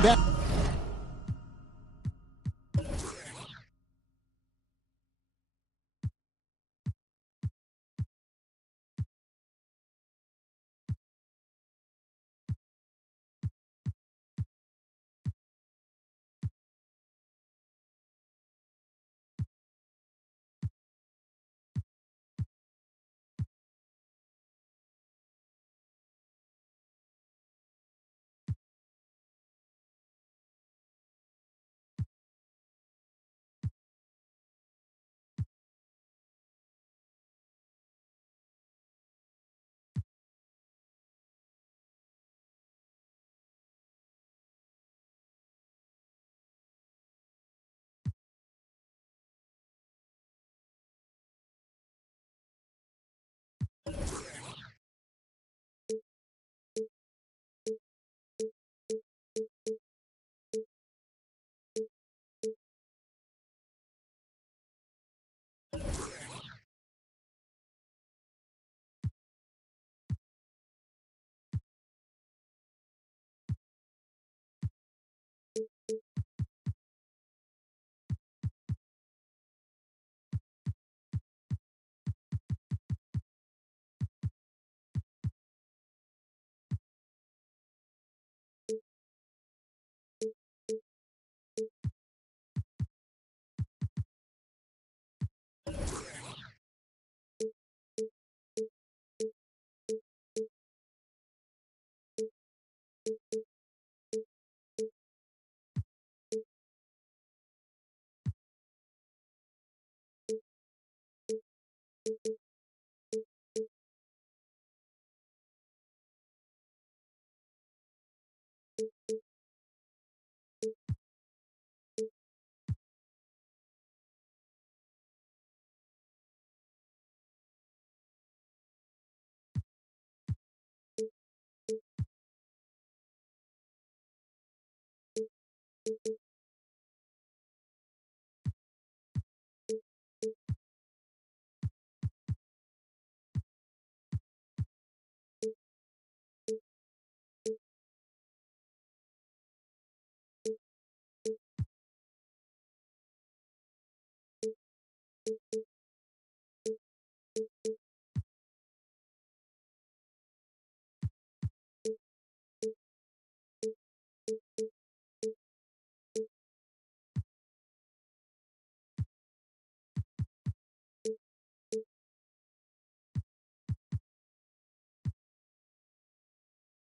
be back.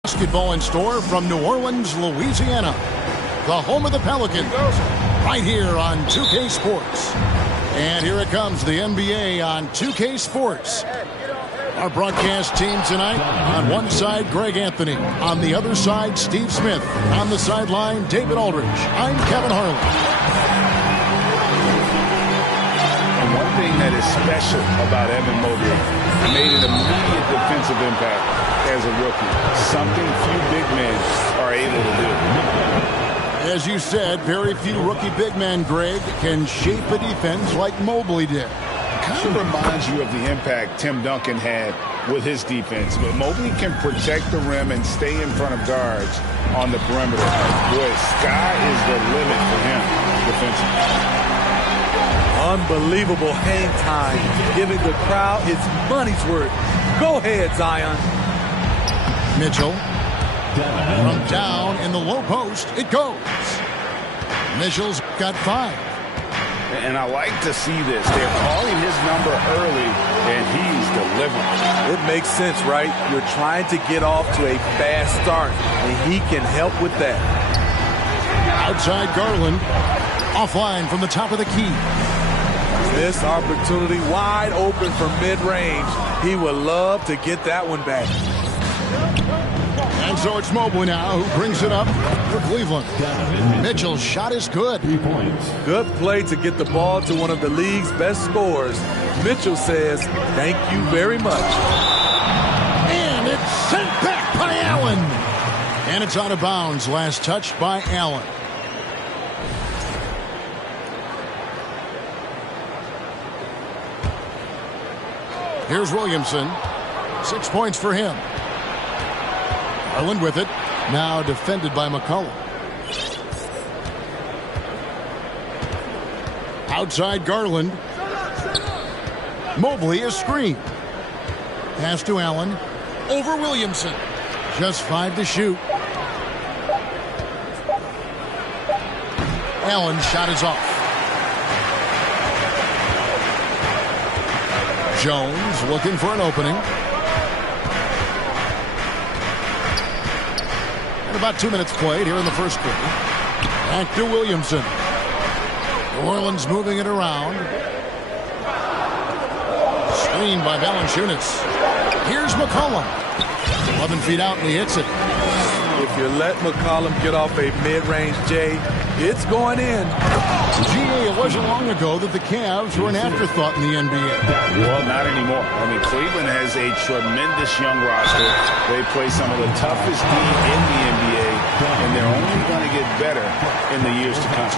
Basketball in store from New Orleans, Louisiana, the home of the Pelicans, right here on 2K Sports. And here it comes, the NBA on 2K Sports. Our broadcast team tonight, on one side, Greg Anthony. On the other side, Steve Smith. On the sideline, David Aldridge. I'm Kevin Harlan. And one thing that is special about Evan Mobley, made an immediate defensive impact as a rookie. Something few big men are able to do. As you said, very few rookie big men, Greg, can shape a defense like Mobley did. Kind of reminds you of the impact Tim Duncan had with his defense. But Mobley can protect the rim and stay in front of guards on the perimeter. Boy, sky is the limit for him defensively. Unbelievable hang time, giving the crowd its money's worth. Go ahead, Zion. Mitchell. From down in the low post, it goes. Mitchell's got 5. And I like to see this. They're calling his number early, and he's delivering. It makes sense, right? You're trying to get off to a fast start, and he can help with that. Outside Garland. Offline from the top of the key. This opportunity wide open from mid-range. He would love to get that one back. And so it's Mobley now who brings it up for Cleveland. Mitchell's shot is good. 3 points. Good play to get the ball to one of the league's best scorers. Mitchell says, thank you very much. And it's sent back by Allen. And it's out of bounds. Last touch by Allen. Here's Williamson. 6 points for him. Garland with it. Now defended by McCollum. Outside Garland. Mobley is screened. Pass to Allen. Over Williamson. Just 5 to shoot. Allen's shot is off. Jones looking for an opening. And about 2 minutes played here in the first quarter. Back to Williamson. New Orleans moving it around. Screened by Valanciunas. Here's McCollum. 11 feet out and he hits it. If you let McCollum get off a mid-range J, it's going in. GA, it wasn't long ago that the Cavs were an afterthought in the NBA. Well, not anymore. I mean, Cleveland has a tremendous young roster. They play some of the toughest D in the NBA, and they're only going to get better in the years to come.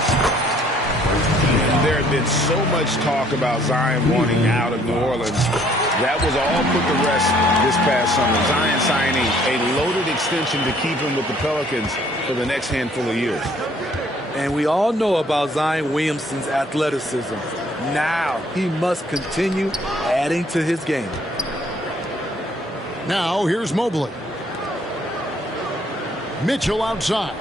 And there had been so much talk about Zion wanting out of New Orleans. That was all put to rest this past summer. Zion signing a loaded extension to keep him with the Pelicans for the next handful of years. And we all know about Zion Williamson's athleticism. Now he must continue adding to his game. Now here's Mobley. Mitchell outside.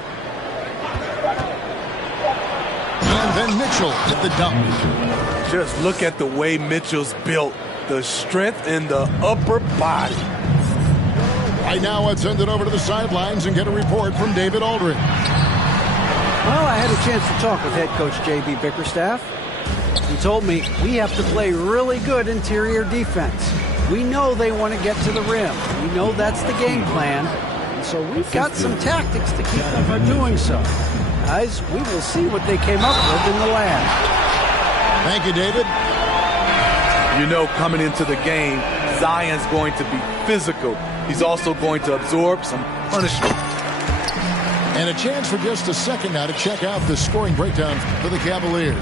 And then Mitchell at the dunk. Just look at the way Mitchell's built. The strength in the upper body. Right now, let's send it over to the sidelines and get a report from David Aldridge. Well, I had a chance to talk with head coach J.B. Bickerstaff. He told me we have to play really good interior defense. We know they want to get to the rim. We know that's the game plan. And so we've got some tactics to keep them from doing so. Guys, we will see what they came up with in the lab. Thank you, David. You know, coming into the game, Zion's going to be physical. He's also going to absorb some punishment. And a chance for just a second now to check out the scoring breakdown for the Cavaliers.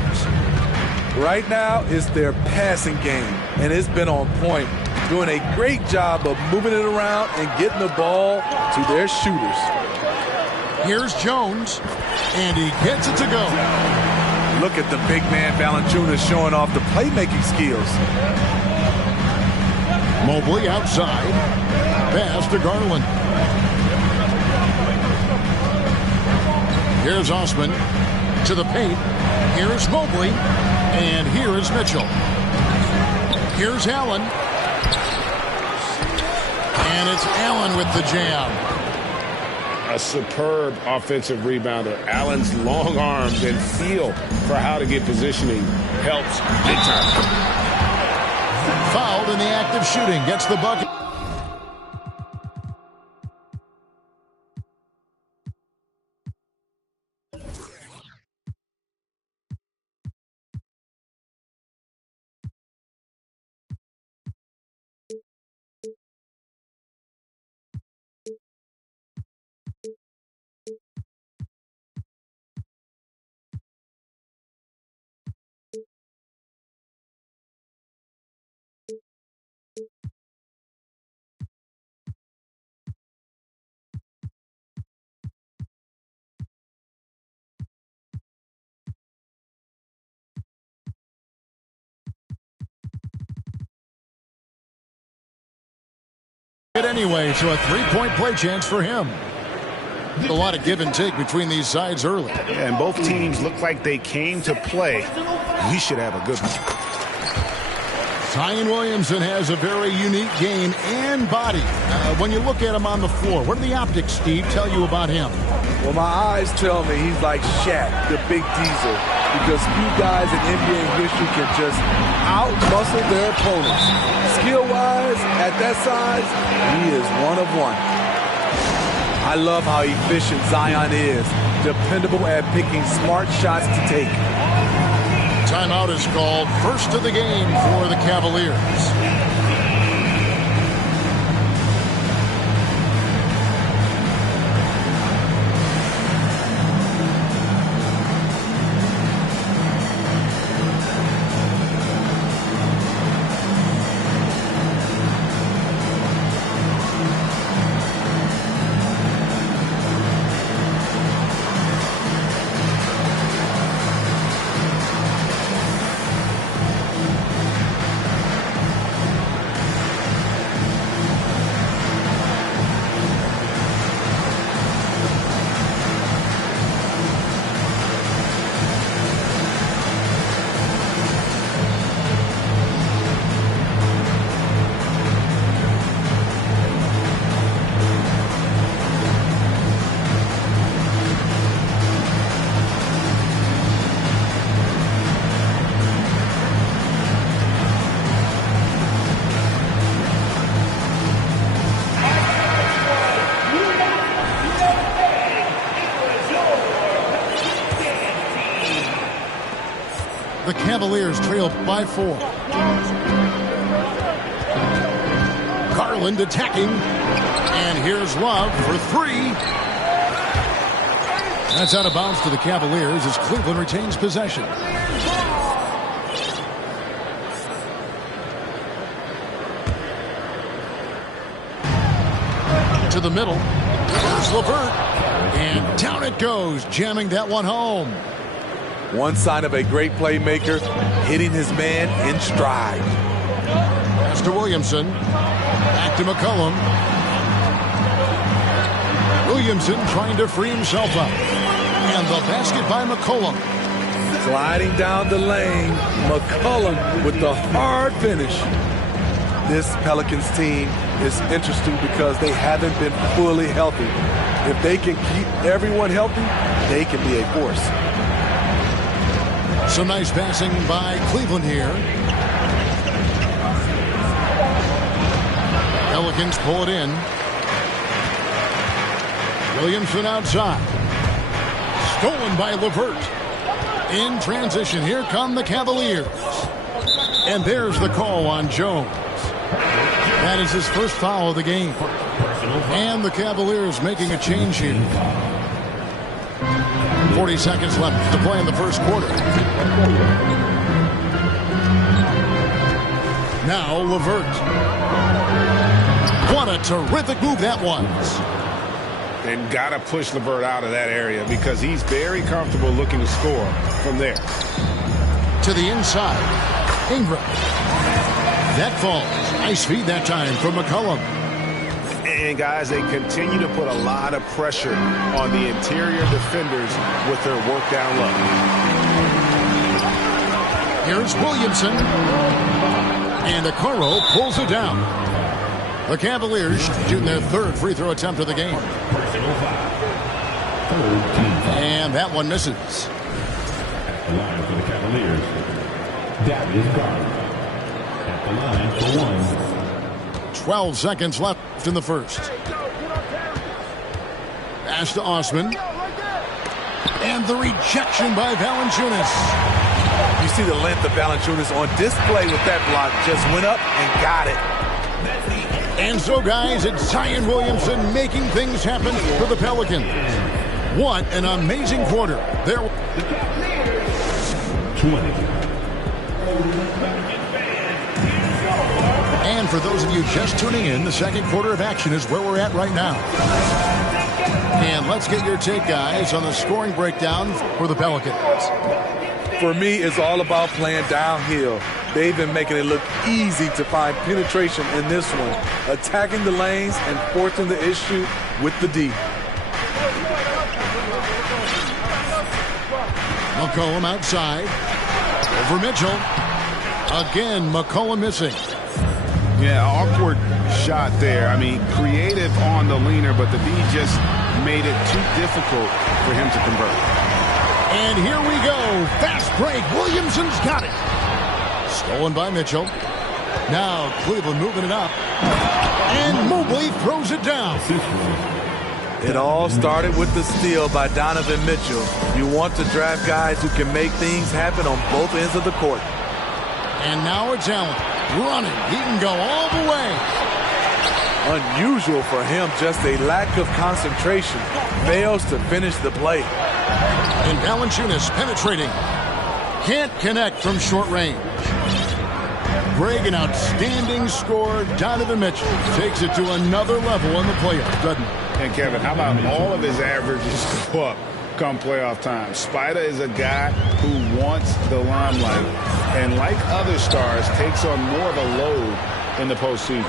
Right now, it's their passing game, and it's been on point. Doing a great job of moving it around and getting the ball to their shooters. Here's Jones, and he gets it to go. Look at the big man Valanciunas showing off the playmaking skills. Mobley outside. Pass to Garland. Here's Osman to the paint. Here's Mobley. And here is Mitchell. Here's Allen. And it's Allen with the jam. A superb offensive rebounder. Allen's long arms and feel for how to get positioning helps big time. Fouled in the act of shooting. Gets the bucket. Anyway, so a three-point play chance for him. A lot of give and take between these sides early. Yeah, and both teams look like they came to play. We should have a good one. Zion Williamson has a very unique game and body. When you look at him on the floor, what do the optics, Steve, tell you about him? Well, my eyes tell me he's like Shaq, the big diesel, because few guys in NBA history can just out-muscle their opponents. Skill-wise, at that size, he is one of one. I love how efficient Zion is, dependable at picking smart shots to take. Timeout is called. First of the game for the Cavaliers. The Cavaliers trail by 4. Garland attacking. And here's Love for 3. That's out of bounds to the Cavaliers as Cleveland retains possession. To the middle. There's LeVert. And down it goes, jamming that one home. One sign of a great playmaker, hitting his man in stride. Pass to Williamson. Back to McCollum. Williamson trying to free himself up. And the basket by McCollum. Sliding down the lane, McCollum with the hard finish. This Pelicans team is interesting because they haven't been fully healthy. If they can keep everyone healthy, they can be a force. Some nice passing by Cleveland here. Pelicans pull it in. Williamson outside. Stolen by LeVert. In transition, here come the Cavaliers. And there's the call on Jones. That is his first foul of the game. And the Cavaliers making a change here. 40 seconds left to play in the first quarter. Now LeVert. What a terrific move that was. And got to push LeVert out of that area because he's very comfortable looking to score from there. To the inside. Ingram. That falls. Nice feed that time from McCollum. And, guys, they continue to put a lot of pressure on the interior defenders with their work down low. Here's Williamson. And Okoro pulls it down. The Cavaliers shooting their third free throw attempt of the game. And that one misses. At the line for the Cavaliers, Darius Garland. At the line for 1. 12 seconds left in the first. Pass to Osman. And the rejection by Valanciunas. You see the length of Valanciunas on display with that block. Just went up and got it. And so, guys, it's Zion Williamson making things happen for the Pelicans. What an amazing quarter. There. 20. And for those of you just tuning in, the second quarter of action is where we're at right now. And let's get your take, guys, on the scoring breakdown for the Pelicans. For me, it's all about playing downhill. They've been making it look easy to find penetration in this one, attacking the lanes and forcing the issue with the D. McCollum outside. Over Mitchell. Again, McCollum missing. Yeah, awkward shot there. I mean, creative on the leaner, but the D just made it too difficult for him to convert. And here we go. Fast break. Williamson's got it. Stolen by Mitchell. Now Cleveland moving it up. And Mobley throws it down. It all started with the steal by Donovan Mitchell. You want to draft guys who can make things happen on both ends of the court. And now it's Allen running. He can go all the way. Unusual for him, just a lack of concentration. Fails to finish the play. And Valanciunas penetrating. Can't connect from short range. Greg, an outstanding scorer. Donovan Mitchell takes it to another level in the playoffs, doesn't he? And Kevin, how about all of his averages go up come playoff time? Spider is a guy who wants the limelight, and like other stars, takes on more of a load in the postseason.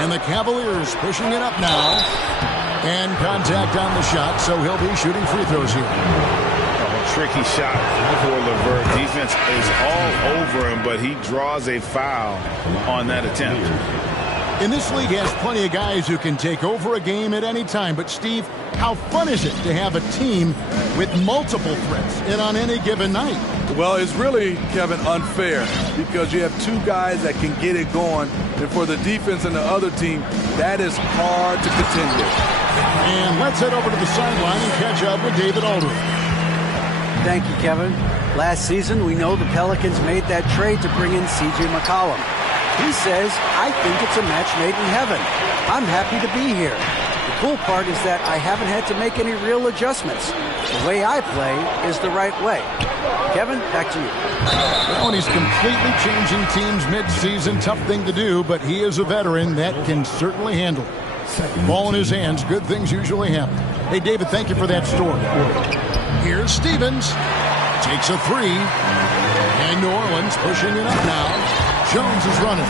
And the Cavaliers pushing it up now. And contact on the shot, so he'll be shooting free throws here. Tricky shot for LeVert. Defense is all over him, but he draws a foul on that attempt. In this league has plenty of guys who can take over a game at any time. But, Steve, how fun is it to have a team with multiple threats and on any given night? Well, it's really, Kevin, unfair because you have two guys that can get it going. And for the defense and the other team, that is hard to contend with. And let's head over to the sideline and catch up with David Aldridge. Thank you, Kevin. Last season, we know the Pelicans made that trade to bring in C.J. McCollum. He says, I think it's a match made in heaven. I'm happy to be here. The cool part is that I haven't had to make any real adjustments. The way I play is the right way. Kevin, back to you. Well, and he's completely changing teams mid-season. Tough thing to do, but he is a veteran that can certainly handle it. Ball in his hands, good things usually happen. Hey, David, thank you for that story. Here's Stevens. Takes a three. And New Orleans pushing it up now. Jones is running.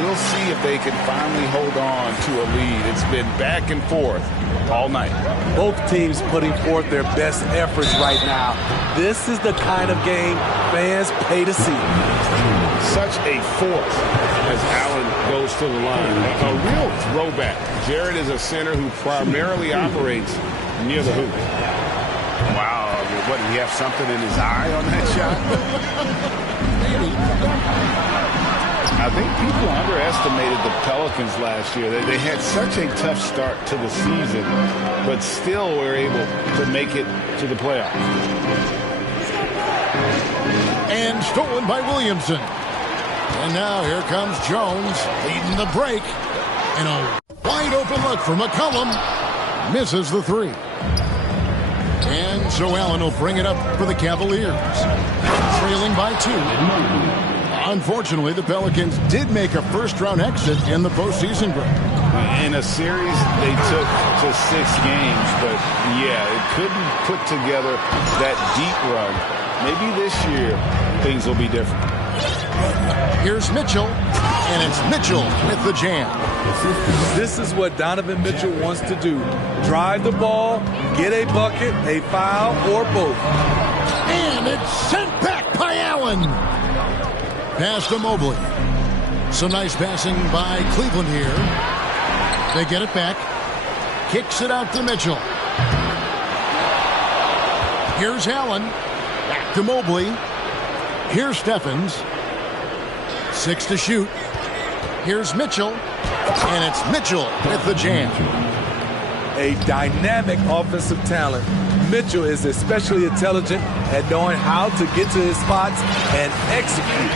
We'll see if they can finally hold on to a lead. It's been back and forth all night. Both teams putting forth their best efforts right now. This is the kind of game fans pay to see. Such a force as Allen goes to the line. A real throwback. Jared is a center who primarily operates near the hoop. Wow. What, did he have something in his eye on that shot? I think people underestimated the Pelicans last year. They had such a tough start to the season, but still were able to make it to the playoffs. And stolen by Williamson. And now here comes Jones leading the break. And a wide open look for McCollum. Misses the three. And so Allen will bring it up for the Cavaliers. Trailing by 2. Unfortunately, the Pelicans did make a first-round exit in the postseason break. In a series, they took to 6 games, but yeah, it couldn't put together that deep run. Maybe this year, things will be different. Here's Mitchell, and it's Mitchell with the jam. This is what Donovan Mitchell wants to do. Drive the ball, get a bucket, a foul, or both. And it's sent back by Allen. Pass to Mobley. Some nice passing by Cleveland here. They get it back. Kicks it out to Mitchell. Here's Allen. Back to Mobley. Here's Stephens. 6 to shoot. Here's Mitchell. And it's Mitchell with the jam. A dynamic offensive talent. Mitchell is especially intelligent at knowing how to get to his spots and execute.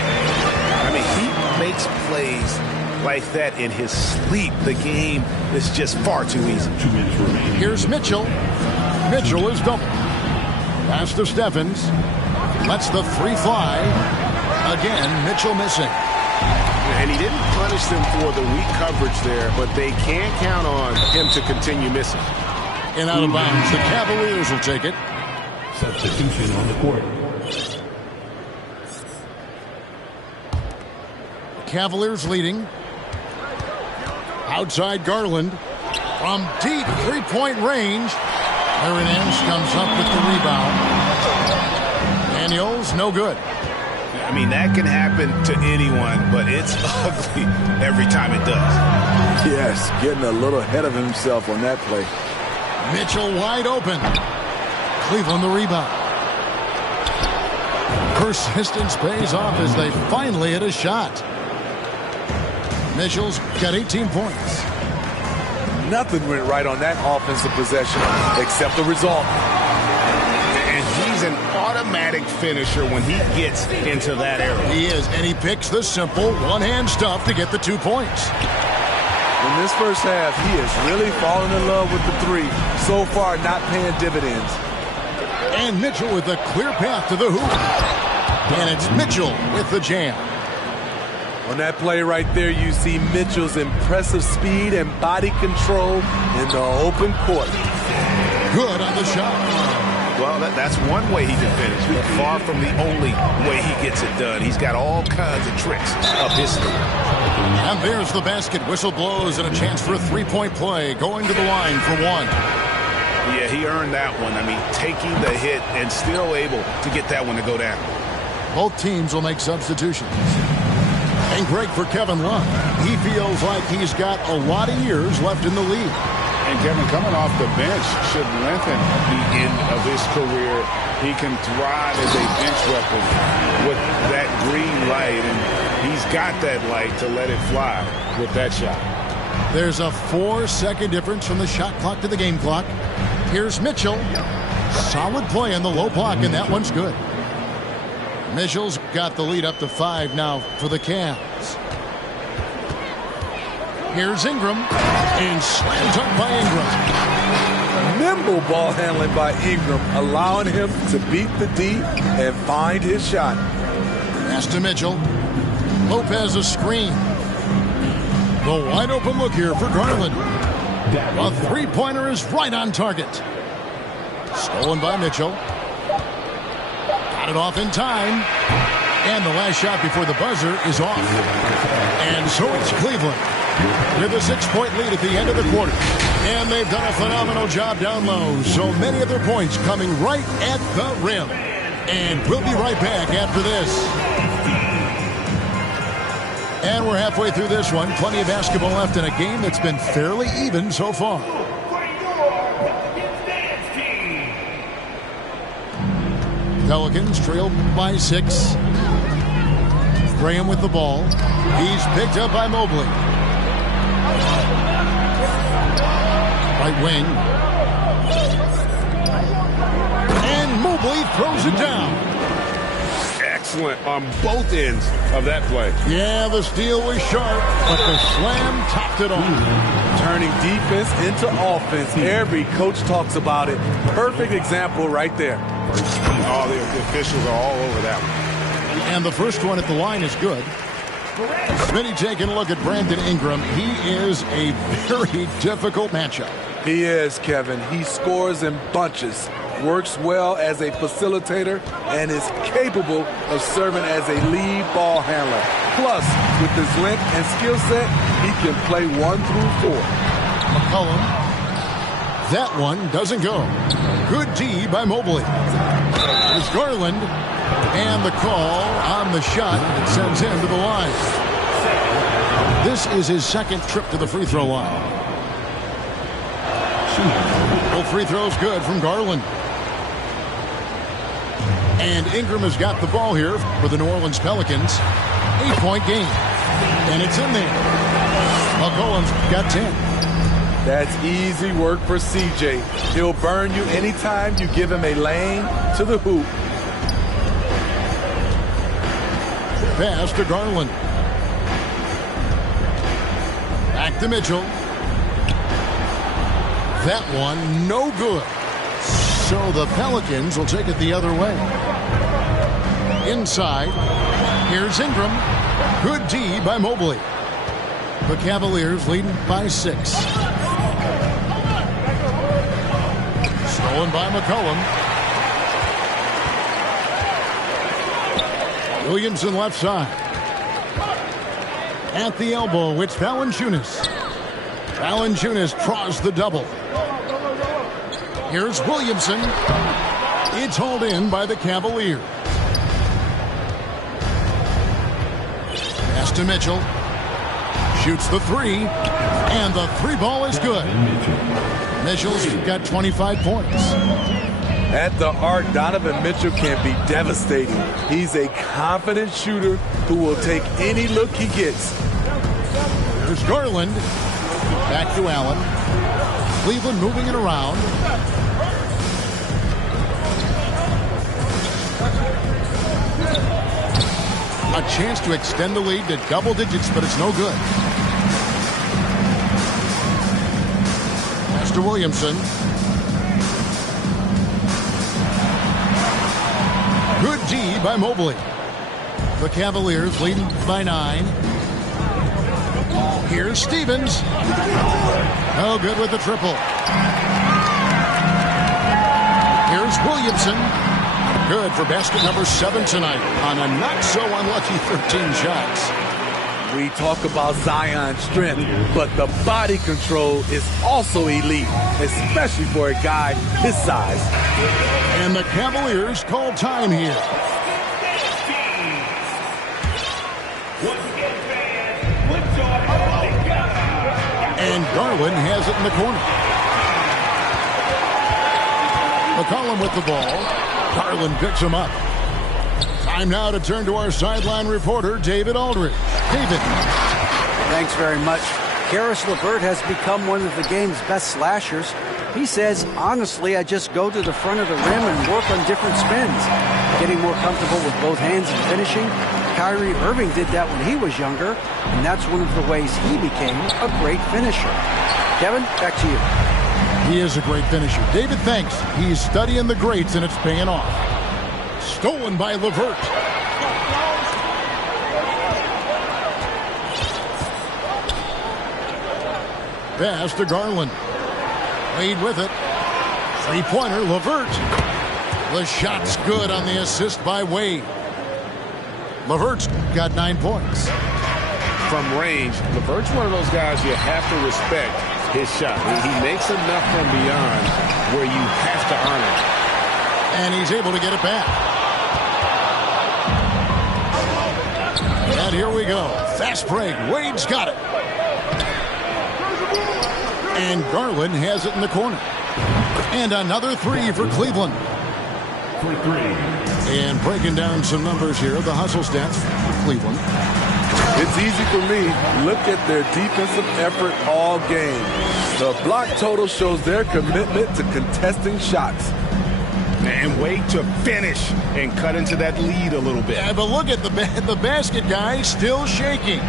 I mean, he makes plays like that in his sleep. The game is just far too easy. 2 minutes remaining. Here's Mitchell. Mitchell is double. Pass to Stephens. Lets the three fly. Again, Mitchell missing. And he didn't punish them for the weak coverage there, but they can't count on him to continue missing. And out of bounds, the Cavaliers will take it. Substitution on the court. Cavaliers leading. Outside Garland. From deep three-point range. Aaron Enns comes up with the rebound. Daniels, no good. I mean, that can happen to anyone, but it's ugly every time it does. Yes, getting a little ahead of himself on that play. Mitchell wide open. Cleveland the rebound. Persistence pays off as they finally hit a shot. Mitchell's got 18 points. Nothing went right on that offensive possession except the result. And he's an automatic finisher when he gets into that area. He is, and he picks the simple one-hand stuff to get the 2 points. In this first half, he is really falling in love with the three. So far, not paying dividends. And Mitchell with a clear path to the hoop. And it's Mitchell with the jam. On that play right there, you see Mitchell's impressive speed and body control in the open court. Good on the shot. Well, that's one way he can finish, but far from the only way he gets it done. He's got all kinds of tricks up his sleeve. And there's the basket. Whistle blows and a chance for a three-point play. Going to the line for one. Yeah, he earned that one. I mean, taking the hit and still able to get that one to go down. Both teams will make substitutions. And Greg for Kevin Love. He feels like he's got a lot of years left in the league. And Kevin, coming off the bench should lengthen the end of his career. He can thrive as a bench weapon with that green light, and he's got that light to let it fly with that shot. There's a 4-second difference from the shot clock to the game clock. Here's Mitchell. Solid play in the low block, and that one's good. Mitchell's got the lead up to 5 now for the Cavs. Here's Ingram, and slam dunk by Ingram. Nimble ball handling by Ingram, allowing him to beat the D and find his shot. Pass to Mitchell. Lopez a screen. The wide open look here for Garland. A three-pointer is right on target. Stolen by Mitchell. Got it off in time. And the last shot before the buzzer is off. And so it's Cleveland with a 6-point lead at the end of the quarter. And they've done a phenomenal job down low. So many of their points coming right at the rim. And we'll be right back after this. And we're halfway through this one. Plenty of basketball left in a game that's been fairly even so far. Pelicans trail by 6. Graham with the ball. He's picked up by Mobley. Right wing. And Mobley throws it down. Excellent on both ends of that play. Yeah, the steal was sharp, but the slam topped it off. Turning defense into offense. Every coach talks about it. Perfect example right there. Oh, the officials are all over that one. And the first one at the line is good. Smitty taking a look at Brandon Ingram. He is a very difficult matchup. He is, Kevin. He scores in bunches, works well as a facilitator, and is capable of serving as a lead ball handler. Plus, with his length and skill set, he can play 1 through 4. McCollum. That one doesn't go. Good D by Mobley. There's Garland. And the call on the shot that sends him to the line. This is his second trip to the free throw line. Both free throws good from Garland. And Ingram has got the ball here for the New Orleans Pelicans. 8-point game. And it's in there. McCollum's got 10. That's easy work for CJ. He'll burn you anytime you give him a lane to the hoop. Pass to Garland. Back to Mitchell. That one no good. So the Pelicans will take it the other way. Inside. Here's Ingram. Good D by Mobley. The Cavaliers leading by 6. Stolen by McCollum. Williamson left side. At the elbow, it's Valanciunas. Valanciunas draws the double. Here's Williamson. It's hauled in by the Cavaliers. Pass to Mitchell. Shoots the 3. And the 3 ball is good. Mitchell's got 25 points. At the arc, Donovan Mitchell can be devastating. He's a confident shooter who will take any look he gets. There's Garland. Back to Allen. Cleveland moving it around. A chance to extend the lead to double digits, but it's no good. Pass to Williamson. Good D by Mobley. The Cavaliers leading by 9. Here's Stevens. Oh, good with the triple. Here's Williamson. Good for basket number 7 tonight on a not-so-unlucky 13 shots. We talk about Zion's strength, but the body control is also elite, especially for a guy his size. And the Cavaliers call time here. And Garland has it in the corner. McCollum with the ball. Garland picks him up. Time now to turn to our sideline reporter, David Aldridge. David. Thanks very much. Karis LeVert has become one of the game's best slashers. He says, honestly, I just go to the front of the rim and work on different spins, getting more comfortable with both hands and finishing. Kyrie Irving did that when he was younger, and that's one of the ways he became a great finisher. Kevin, back to you. He is a great finisher. David thinks he's studying the greats, and it's paying off. Stolen by LeVert. Pass to Garland. Wade with it. Three-pointer, LeVert. The shot's good on the assist by Wade. LeVert's got 9 points. From range, LeVert's one of those guys you have to respect his shot. He makes enough from beyond where you have to honor it. And he's able to get it back. And here we go. Fast break. Wade's got it. And Garland has it in the corner. And another three for Cleveland. For three. And breaking down some numbers here, the hustle stats for Cleveland. It's easy for me. Look at their defensive effort all game. The block total shows their commitment to contesting shots. And Wade to finish and cut into that lead a little bit. Yeah, but look at the basket guy still shaking.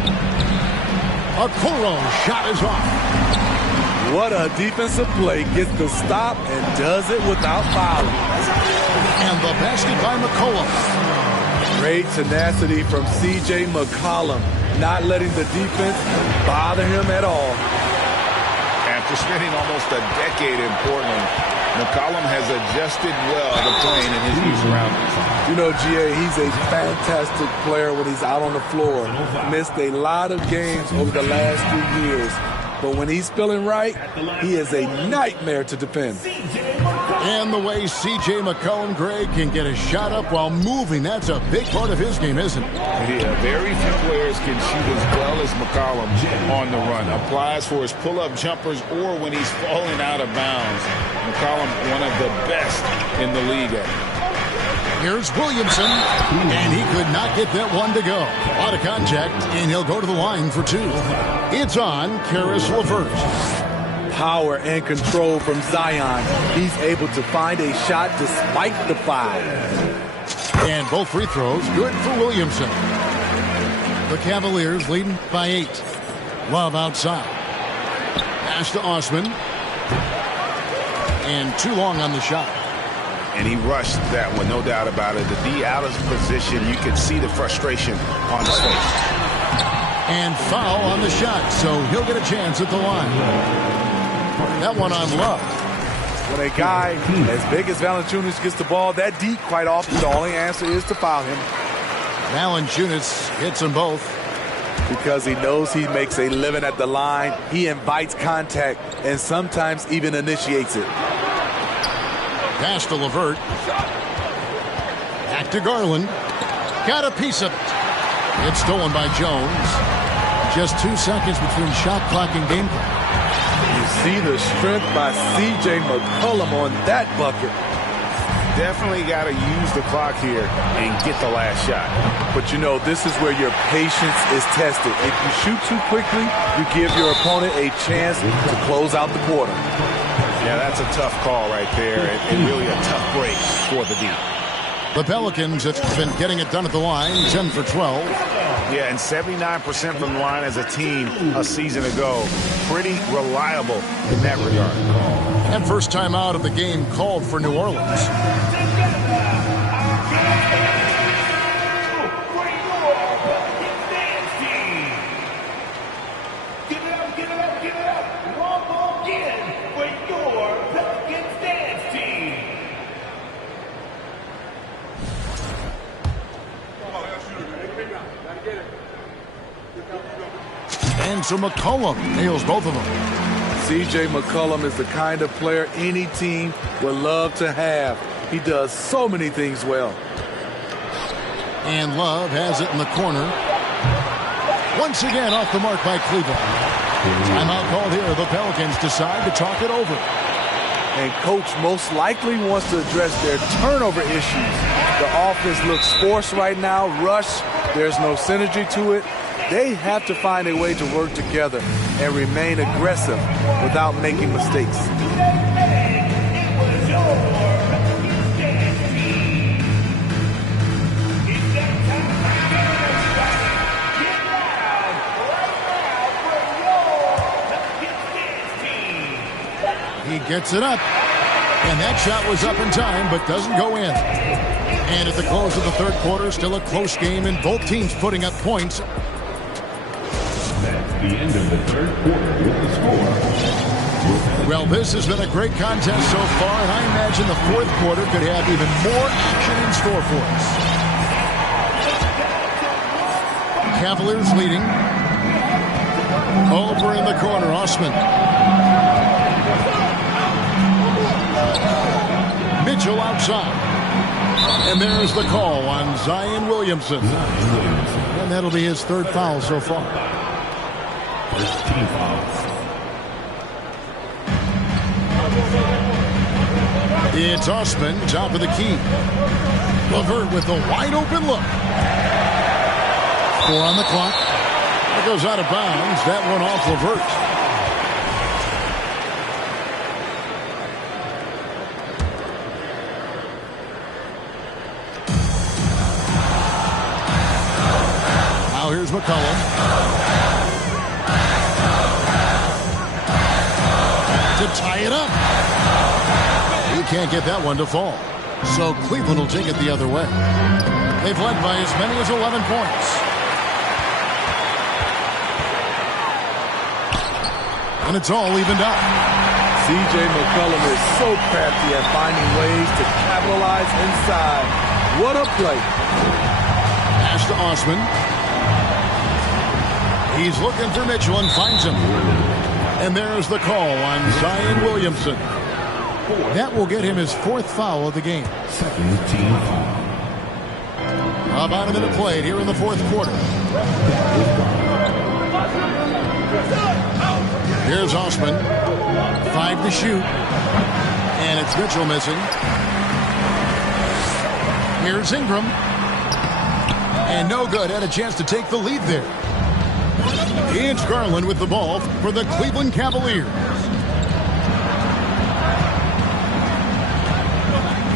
Okoro shot is off. What a defensive play. Gets the stop and does it without fouling. And the basket by McCollum. Great tenacity from C.J. McCollum, not letting the defense bother him at all. After spending almost a decade in Portland, McCollum has adjusted well to playing in his new surroundings. You know, G.A., he's a fantastic player when he's out on the floor. Missed a lot of games over the last 3 years. But when he's feeling right, he is a nightmare to defend. And the way C.J. McCollum, Greg, can get a shot up while moving, that's a big part of his game, isn't it? Yeah, very few players can shoot as well as McCollum on the run. Applies for his pull-up jumpers or when he's falling out of bounds. McCollum, one of the best in the league at it. Here's Williamson, and he could not get that one to go. Out of contact, and he'll go to the line for two. It's on Caris LeVert. Power and control from Zion. He's able to find a shot despite the foul. And both free throws good for Williamson. The Cavaliers leading by 8. Love outside. Pass to Osman. And too long on the shot. And he rushed that one, no doubt about it. The D out of position, you can see the frustration on his face. And foul on the shot, so he'll get a chance at the line. That one on Love. When a guy as big as Valanciunas gets the ball that deep, quite often the only answer is to foul him. Valanciunas hits them both. Because he knows he makes a living at the line, he invites contact and sometimes even initiates it. Pass to LeVert. Back to Garland. Got a piece of it. It's stolen by Jones. Just 2 seconds between shot clock and game clock. You see the strength by C.J. McCollum on that bucket. Definitely got to use the clock here and get the last shot. But you know, this is where your patience is tested. If you shoot too quickly, you give your opponent a chance to close out the quarter. Yeah, that's a tough call right there, and really a tough break for the D. The Pelicans have been getting it done at the line, 10 for 12. Yeah, and 79% from the line as a team a season ago. Pretty reliable in that regard. And first time out of the game called for New Orleans. And so McCollum nails both of them. C.J. McCollum is the kind of player any team would love to have. He does so many things well. And Love has it in the corner. Once again off the mark by Cleveland. Timeout called here. The Pelicans decide to talk it over. And coach most likely wants to address their turnover issues. The offense looks forced right now, rush. There's no synergy to it. They have to find a way to work together and remain aggressive without making mistakes. Gets it up. And that shot was up in time, but doesn't go in. And at the close of the third quarter, still a close game, and both teams putting up points. That's the end of the third quarter with the score. Well, this has been a great contest so far, and I imagine the fourth quarter could have even more action in store for us. Cavaliers leading. Over in the corner, Osman. Mitchell outside. And there's the call on Zion Williamson. And that'll be his third foul so far. First team foul. It's Osman, top of the key. LeVert with a wide open look. 4 on the clock. It goes out of bounds. That one off LeVert. Now here's McCollum. To tie it up. He can't get that one to fall. So Cleveland will take it the other way. They've led by as many as 11 points. And it's all evened up. C.J. McCollum is so crafty at finding ways to capitalize inside. What a play. Pass to Osman. He's looking for Mitchell and finds him. And there's the call on Zion Williamson. That will get him his fourth foul of the game. Second team foul. About a minute played here in the fourth quarter. Here's Osman. 5 to shoot. And it's Mitchell missing. Here's Ingram. And no good. Had a chance to take the lead there. It's Garland with the ball for the Cleveland Cavaliers.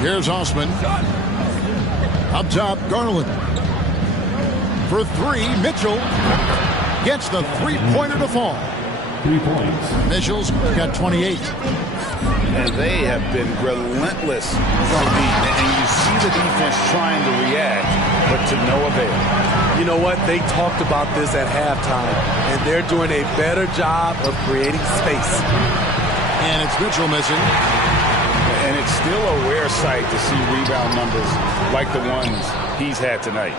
Here's Osman. Up top, Garland. For 3, Mitchell gets the three-pointer to fall. 3 points. Mitchell's got 28. And they have been relentless from deep. And you see the defense trying to react, but to no avail. You know what? They talked about this at halftime, and they're doing a better job of creating space. And it's Mitchell missing. And it's still a rare sight to see rebound numbers like the ones he's had tonight.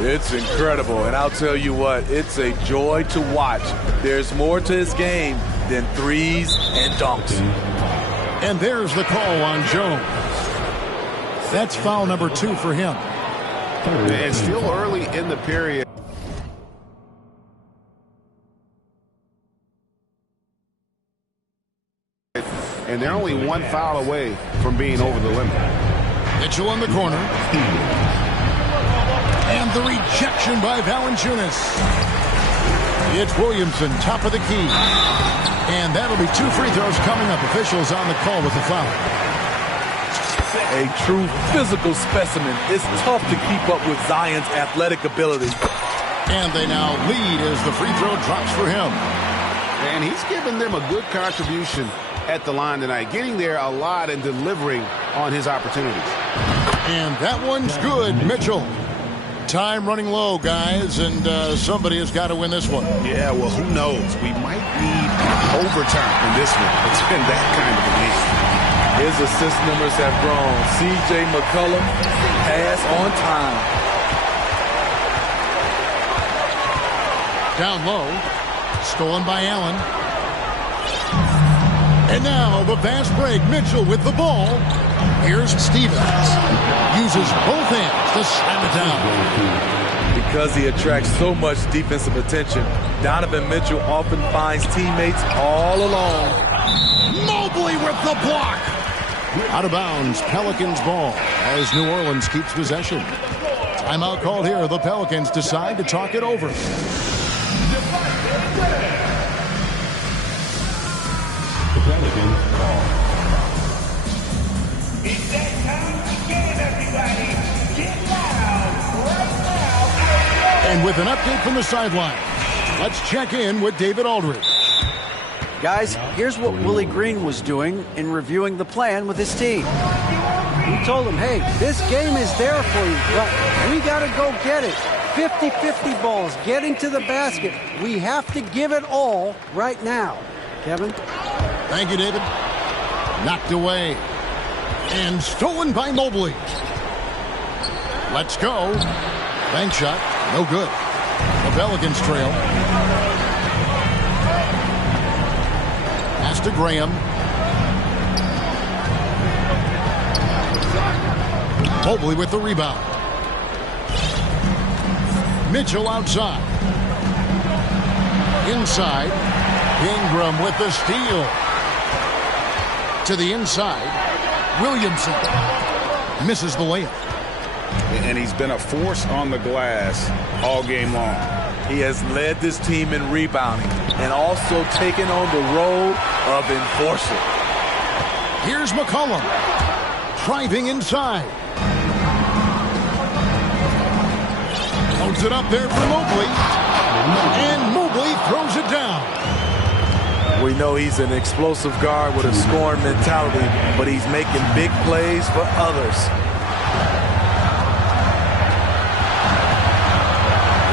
It's incredible, and I'll tell you what, it's a joy to watch. There's more to his game than threes and dunks. And there's the call on Jones. That's foul number 2 for him. And still early in the period. And they're only 1 foul away from being over the limit. Mitchell in the corner. And the rejection by Valanciunas. It's Williamson, top of the key. And that'll be 2 free throws coming up. Officials on the call with the foul. A true physical specimen. It's tough to keep up with Zion's athletic ability. And they now lead as the free throw drops for him. And he's given them a good contribution at the line tonight, getting there a lot and delivering on his opportunities. And that one's good, Mitchell. Time running low, guys, and somebody has got to win this one. Yeah, well, who knows? We might need overtime in this one. It's been that kind of a game. His assist numbers have grown. C.J. McCollum, pass on time. Down low, stolen by Allen. And now the fast break. Mitchell with the ball. Here's Stevens. Uses both hands to slam it down. Because he attracts so much defensive attention, Donovan Mitchell often finds teammates all alone. Mobley with the block. Out of bounds, Pelicans ball as New Orleans keeps possession. Timeout called here. The Pelicans decide to talk it over. The Pelicans call. It's that time of the game, everybody. Get loud right now. And with an update from the sideline, let's check in with David Aldridge. Guys, here's what Willie Green was doing in reviewing the plan with his team. He told them, hey, this game is there for you, but we got to go get it. 50-50 balls, getting to the basket. We have to give it all right now. Kevin? Thank you, David. Knocked away. And stolen by Mobley. Let's go. Bank shot. No good. The Pelicans trail. Pass to Graham. Mobley with the rebound. Mitchell outside. Inside. Ingram with the steal. To the inside. Williamson misses the layup. And he's been a force on the glass all game long. He has led this team in rebounding and also taken on the role of enforcer. Here's McCollum. Driving inside. Loads it up there for Mobley. And Mobley throws it down. We know he's an explosive guard with a scoring mentality, but he's making big plays for others.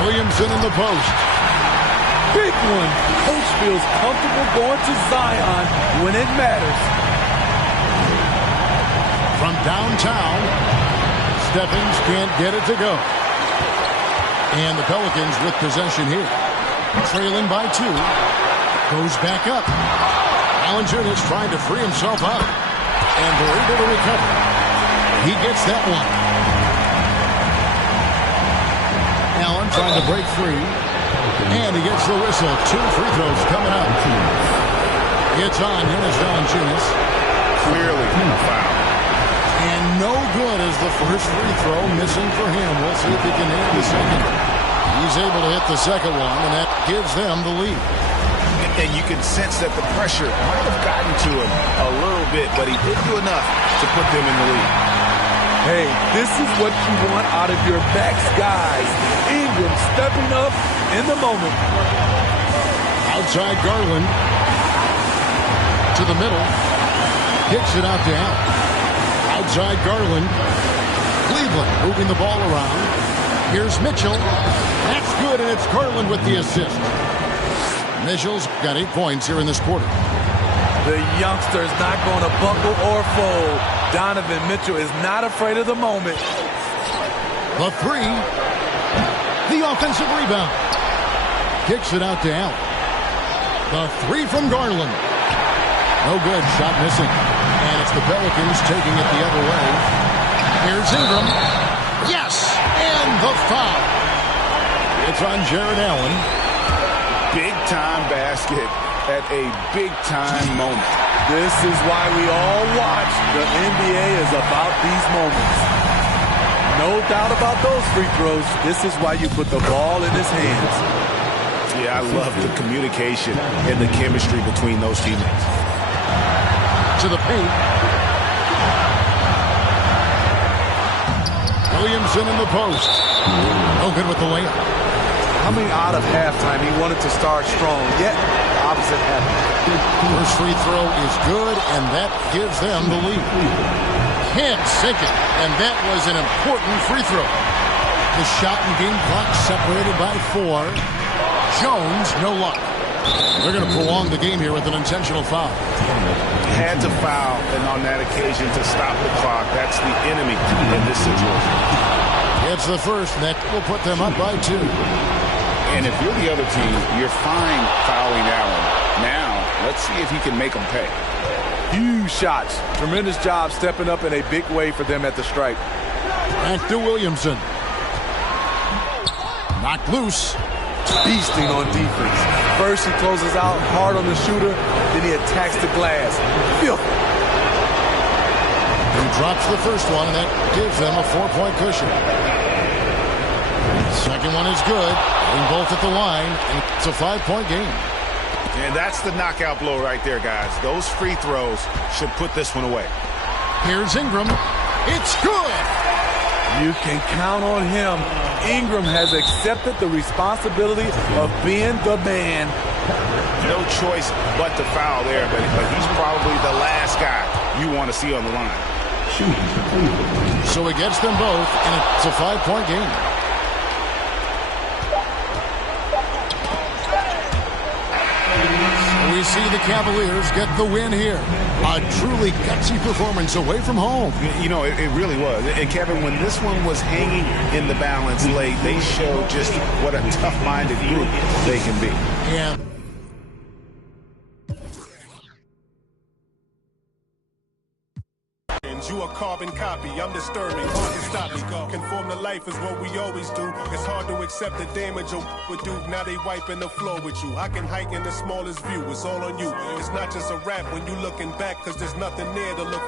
Williamson in the post. Big one. Coach feels comfortable going to Zion when it matters. From downtown, Stephens can't get it to go. And the Pelicans with possession here. Trailing by 2. Goes back up. Valanciunas trying to free himself up. And they're able to recover. He gets that one. Allen trying to break free. And he gets the whistle. 2 free throws coming up. It's on Jonas Valanciunas. Clearly foul. And no good as the first free throw missing for him. We'll see if he can hit the second. He's able to hit the second one, and that gives them the lead. And you can sense that the pressure might have gotten to him a little bit, but he didn't do enough to put them in the lead. Hey, this is what you want out of your backs guys. Ingram stepping up in the moment. Outside Garland. To the middle. Kicks it out to Allen. Outside Garland. Cleveland moving the ball around. Here's Mitchell. That's good, and it's Garland with the assist. Mitchell's got 8 points here in this quarter. The youngster's not going to buckle or fold. Donovan Mitchell is not afraid of the moment. The 3. The offensive rebound. Kicks it out to Allen. The 3 from Garland. No good. Shot missing. And it's the Pelicans taking it the other way. Here's Ingram. Yes! And the foul. It's on Jared Allen. Big-time basket at a big-time moment. This is why we all watch. The NBA is about these moments. No doubt about those free throws. This is why you put the ball in his hands. Yeah, I love the communication and the chemistry between those teammates. To the paint. Williamson in the post. No good with the layup. Coming out of halftime, he wanted to start strong, yet opposite happened. First free throw is good, and that gives them the lead. Can't sink it, and that was an important free throw. The shot and game clock separated by 4. Jones, no luck. They're going to prolong the game here with an intentional foul. Had to foul, and on that occasion to stop the clock. That's the enemy in this situation. It's the first, and that will put them up by 2. And if you're the other team, you're fine fouling Allen. Now, let's see if he can make them pay. Huge shots. Tremendous job stepping up in a big way for them at the stripe. Back to Williamson. Knocked loose. Feasting on defense. First he closes out hard on the shooter, then he attacks the glass. Filthy. He drops the first one, and that gives them a 4-point cushion. Second one is good. Getting both at the line, and it's a 5-point game. And that's the knockout blow right there, guys. Those free throws should put this one away. Here's Ingram. It's good. You can count on him. Ingram has accepted the responsibility of being the man. No choice but to foul there, but he's probably the last guy you want to see on the line. So he gets them both, and it's a 5-point game. We see the Cavaliers get the win here. A truly gutsy performance away from home. You know, it really was. And Kevin, when this one was hanging in the balance late, they showed just what a tough-minded group they can be. Yeah. You a carbon copy, I'm disturbing, hard to stop me. Conform to life is what we always do. It's hard to accept the damage you would do. Now they wiping the floor with you. I can hike in the smallest view, it's all on you. It's not just a rap when you looking back, cause there's nothing there to look